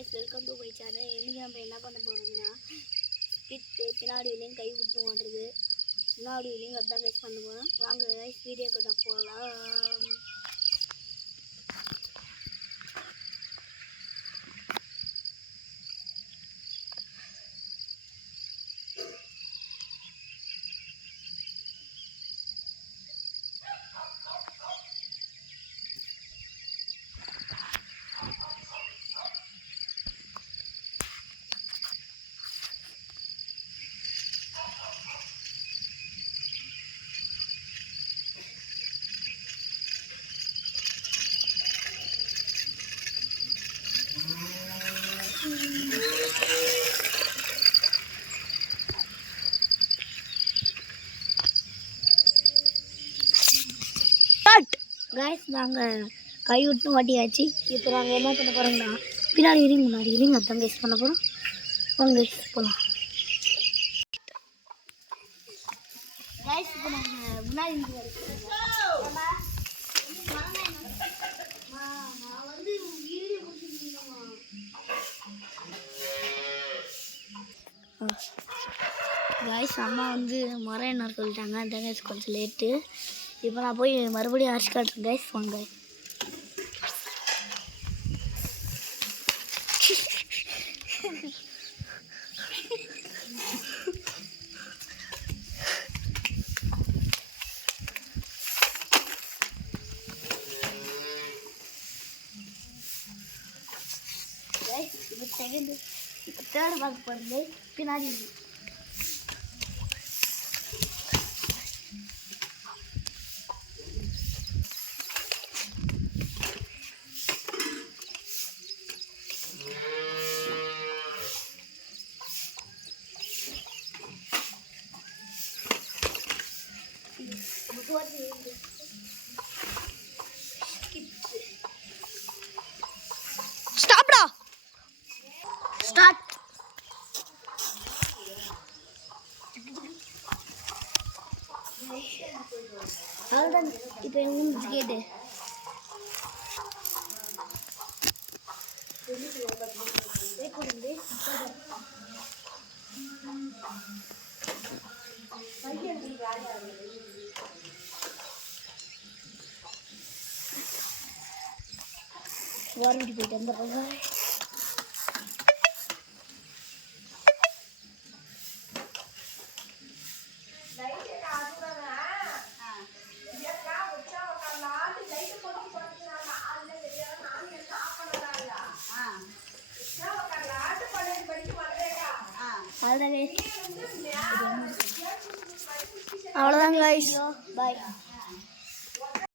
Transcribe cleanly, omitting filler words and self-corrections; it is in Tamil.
guys, welcome to my channel. இன்னைக்கு நம்ம என்ன பண்ண போறோம்னா ஸ்கிட் பின்னாடி விலையும் கை விட்டு ஓடுறது முன்னாடி விலையும் அதான் கைஸ் பண்ண போறோம். வாங்க guys வீடியோ கிட்ட போலாம். Guys, நாங்கள் கை விட்டு ஓட்டியாச்சு. இப்போ நாங்கள் என்ன பண்ண போகிறோம்னா பின்னாடி விரிங்க முன்னாடி விரிங்க அதான் கைஸ் பண்ண போகிறோம். வாங்க கைஸ் போகலாம். கைஸ் இப்போ நாங்கள் முன்னாடி கைஸ் அம்மா வந்து மரம் என்ன சொல்லிட்டாங்க. அந்த கைஸ் கொஞ்சம் லேட்டு. இப்போ நான் போய் மறுபடியும் அரிசி காட்டுறேன் கைஸ். வாங்க இப்போ செகண்ட் இப்போ தேர்ட் பார்க்க போகிறது பின்னாடி ஸ்டாப்டா ஸ்டார்ட். அவ்வளோதான். இப்போ எனக்கு கேட்டு வாரண்டி போயிட்டு வந்துடுறாங்க. அவ்வளோதான் கைஸ், பாய்.